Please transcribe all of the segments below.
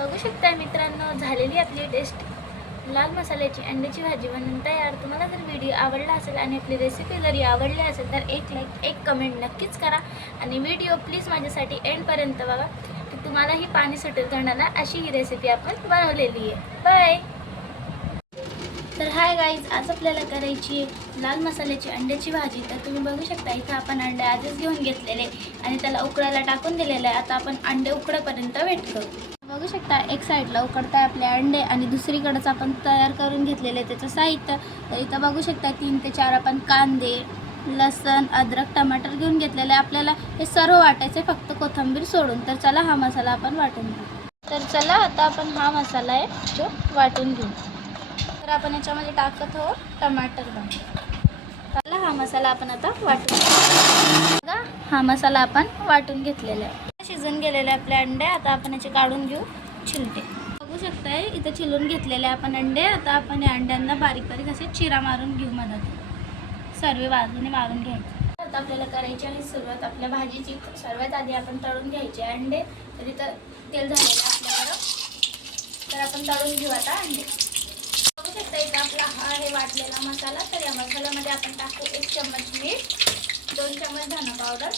बघू शकता मित्रांनो, झालेली आपली टेस्ट लाल मसाल्याची अंड्याची भाजी बनवून तयार। तुम्हाला जर व्हिडिओ आवडला असेल आणि आपली रेसिपी जरी आवडली असेल तर एक लाईक एक कमेंट नक्कीच करा आणि व्हिडिओ प्लीज माझ्यासाठी एंडपर्यंत बघा की तुम्हालाही पाणी सुटेल तोंडाला अशी ही रेसिपी आपण बनवलेली आहे। बाय। तर हाय गाईज, आज आपल्याला करायची लाल मसाल्याची अंड्याची भाजी। तर तुम्ही बघू शकता इथं आपण अंडे आधीच घेऊन घेतलेले आणि त्याला उकळायला टाकून दिलेले आहे। आता आपण अंडे उकडेपर्यंत वेट करू। बघू शकता एक साईडला उकडताय आपले अंडे आणि दुसरीकडेच आपण तयार करून घेतलेले त्याचं साहित्य। तर इथं बघू शकता 3 ते 4 आपण कांदे, लसण, अद्रक, टमाटर घेऊन घेतलेले। आपल्याला हे सर्व वाटायचे फक्त कोथिंबीर सोडून। तर चला हा मसाला आपण वाटून घेऊ। तर चला आता आपण हा मसाला आहे जो वाटून घेऊ। तर आपण याच्यामध्ये टाकत आहोत टमाटर पण। चला हा मसाला आपण आता वाटून घेऊ। हा मसाला आपण वाटून घेतलेला आहे। शिजून गेलेले आपले अंडे आता आपण याचे काढून घेऊ छिलटे। बघू शकताय इथे छिलून घेतलेले आपण अंडे। आता आपण या अंड्यांना बारीक बारीक असे चिरा मारून घेऊ। मधात सर्व बाजूने मारून घ्यायचे। आता आपल्याला करायची आहे सुरुवात आपल्या भाजीची। सर्वात आधी आपण तळून घ्यायचे अंडे। तर इथं तेल झालेलं आपल्या गरम, तर आपण तळून घेऊ आता अंडे। बघू शकता इथं आपला हा आहे वाटलेला मसाला। तर या मसाल्यामध्ये आपण टाकू 1 चम्मच मीठ, 2 चम्मच धना पावडर,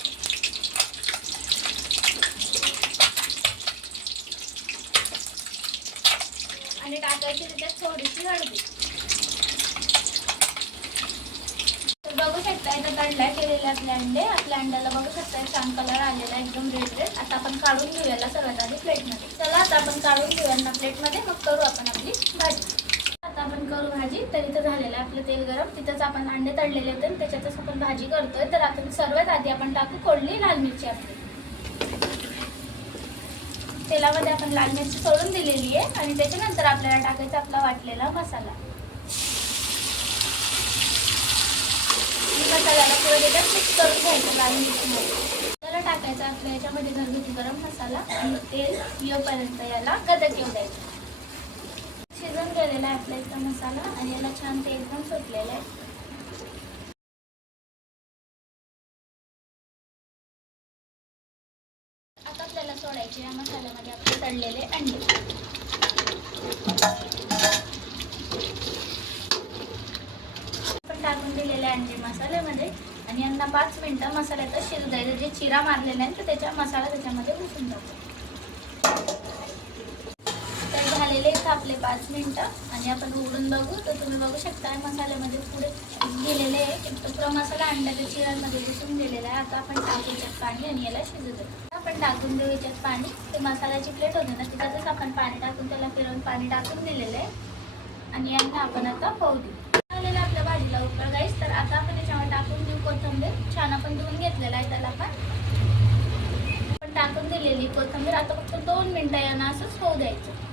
आणि टाकायची त्याच्यात थोडीशी हळदी। तर बघू शकता इथं तळल्या केलेले आपले अंडे। आपल्या अंड्याला बघू शकता छान कलर आलेला एकदम रेड रेड। आता आपण काढून घेऊयाला सर्वात आधी प्लेटमध्ये। चला आता आपण काढून घेऊया ना प्लेटमध्ये, मग करू आपण आपली भाजी। आता आपण करू भाजी। तर इथं झालेलं आहे आपलं तेल गरम, तिथंच आपण अंडे तळलेले आहेत त्याच्यातच आपण भाजी करतोय। तर आता सर्वात आधी आपण टाकू कोळली लाल मिरची आपली। तेलामध्ये आपण लाल मिरची सोडून दिलेली आहे आणि त्याच्यानंतर आपल्याला टाकायचा आपला वाटलेला मसाला। मसाल्याला थोडं त्याच्यात मिक्स करून घ्यायचं लाल मिरचीमध्ये। त्याला टाकायचा आपल्या याच्यामध्ये घरगुती गरम मसाला आणि तेल येऊपर्यंत याला गदक येऊ द्यायचं। शिजून गेलेला आहे आपला इथं मसाला आणि याला छान तेल पण सुटलेलं आहे। आता आपल्याला सोडायचे या मसाल्यामध्ये आपले तळलेले अंडे। आपण टाकून दिलेले अंडे मसाल्यामध्ये आणि यांना 5 मिनिटं मसाल्यातच शिजू द्यायचं। जे चिरा मारलेला आहे तर त्याच्या मसाला त्याच्यामध्ये घुसून जातो। तर झालेले आहेत आपले 5 मिनिटं आणि आपण उघडून बघू। तर तुम्ही बघू शकता मसाल्यामध्ये पुढे गेलेले आहे पुरा मसाला अंड्याच्या चिरांमध्ये घुसून गेलेला आहे। आता आपण टाकू याच्यात पाणी आणि याला शिजू देऊ। आपण टाकून देऊ याच्यात पाणी। ते मसाल्याची प्लेट होते ना त्याच्यातच आपण पाणी टाकून त्याला फिरवून पाणी टाकून दिलेलं आहे आणि यांना आपण आता पाहू देऊ। झालेलं आपल्या भाजीला उकळ गाईस। तर आता आपण याच्यावर टाकून देऊ कोथिंबीर। छान आपण धुवून घेतलेला आहे त्याला आपण टाकून दिलेली कोथिंबीर। आता फक्त 2 मिनिटं यांना असंच होऊ द्यायचं।